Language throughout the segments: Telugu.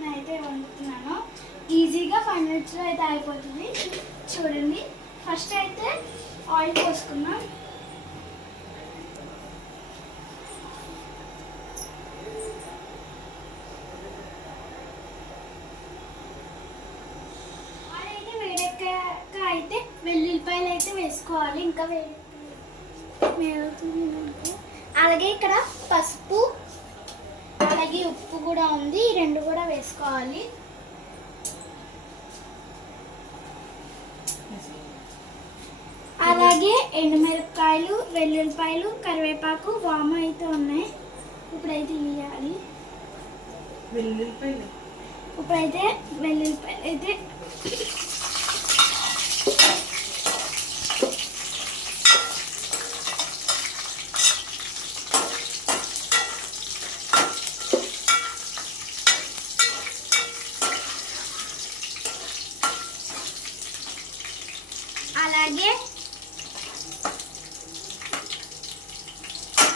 నేనైతే వండుతున్నాను. ఈజీగా 5 minutesలో అయితే అయిపోతుంది. చూడండి, ఫస్ట్ అయితే ఆయిల్ పోసుకున్నాం. ఆయిల్ అయితే వేడెక్కాక అయితే వెల్లుల్లిపాయలు అయితే వేసుకోవాలి. ఇంకా వేడుతుంది. అలాగే ఇక్కడ పసుపు అలాగే ఉప్పు కూడా ఉంది. ఈ రెండు కూడా వేసుకోవాలి. అలాగే ఎండుమిరపకాయలు, వెల్లుల్లిపాయలు, కరివేపాకు, వాము అయితే ఉన్నాయి. ఇప్పుడైతే వేయాలి. ఇప్పుడైతే వెల్లుల్లిపాయలు అయితే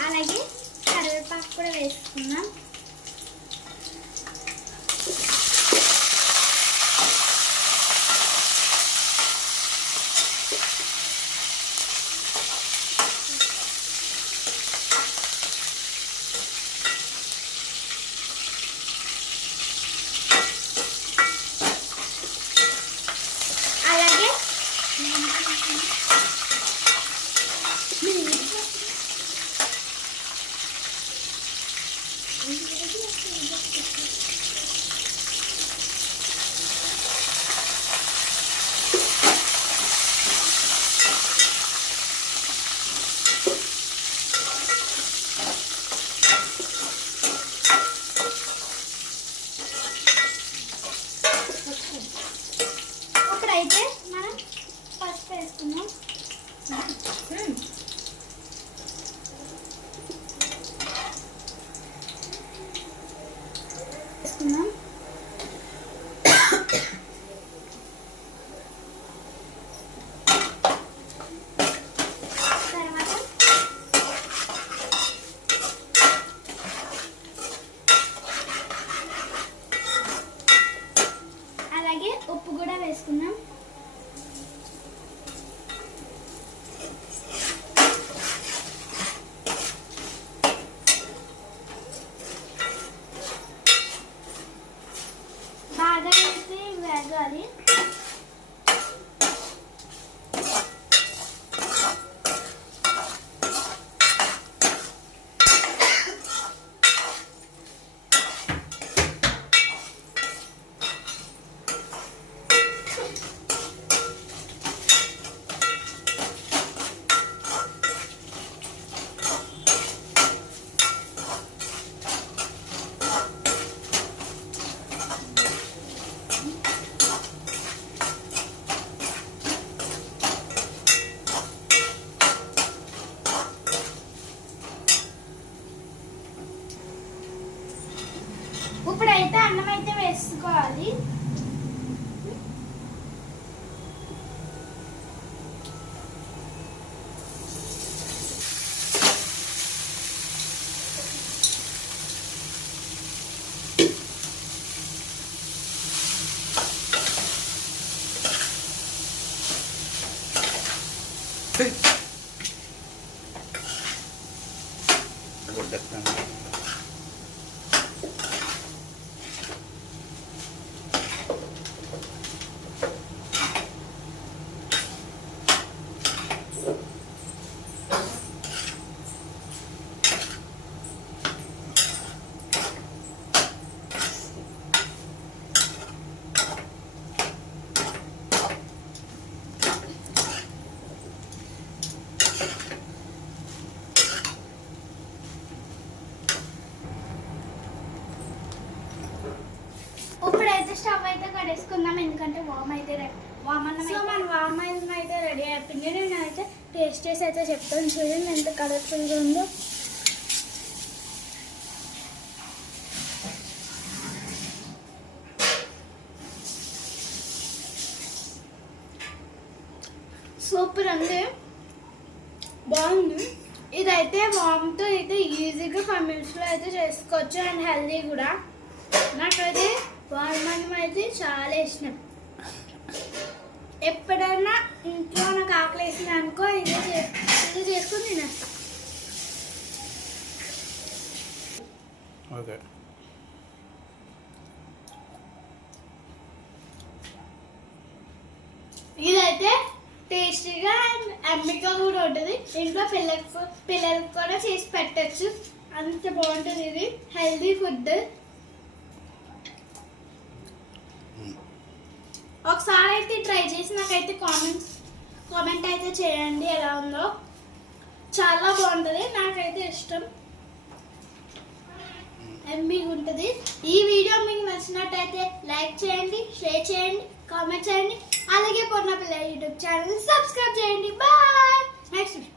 అలాగే కరివేపాకు కూడా వేసుకున్నాం. అలాగే ఇప్పుడైతే మనం పసుపు వేసుకున్నాం. అలాగే ఉప్పు కూడా వేసుకున్నాం. బాగా వేసి వేగాలి. ఇప్పుడైతే అన్నం అయితే వేసుకోవాలి. ఇప్పుడైతే స్టవ్ అయితే కడేసుకుందాం. ఎందుకంటే వామ్ అయితే వామ్ అయితే రెడీ అయిపోయింది. నేను అయితే టేస్ట్ చేసి అయితే చెప్తాను. చూడండి ఎంత కలర్ఫుల్గా ఉందో. సూపర్ అండి, బాగుంది. ఇదైతే వామ్తో అయితే ఈజీగా 5 minutesలో అయితే చేసుకోవచ్చు. అండ్ హెల్దీ కూడా. నాకైతే వామన్నం అయితే చాలా ఇష్టం. ఎప్పుడైనా ఇంట్లో నాకు ఆకలి వేసింది అనుకో ఇది చేసుకుని తినేస్తా. ఓకే. ఇదైతే టేస్టీగా అండ్ అమ్మిగా కూడా ఉంటుంది. ఇంట్లో పిల్లలకు కూడా చేసి పెట్టచ్చు. అంత బాగుంటుంది. ఇది హెల్దీ ఫుడ్. ఒకసారి అయితే ట్రై చేసి నాకైతే కామెంట్ అయితే చేయండి ఎలా ఉందో. చాలా బాగుంటుంది. నాకైతే ఇష్టం. ఎమ్మీగా ఉంటుంది. ఈ వీడియో మీకు నచ్చినట్టయితే లైక్ చేయండి, షేర్ చేయండి, కామెంట్ చేయండి. అలాగే పొన్న పిల్ల యూట్యూబ్ ఛానల్ సబ్స్క్రైబ్ చేయండి. బాయ్. నెక్స్ట్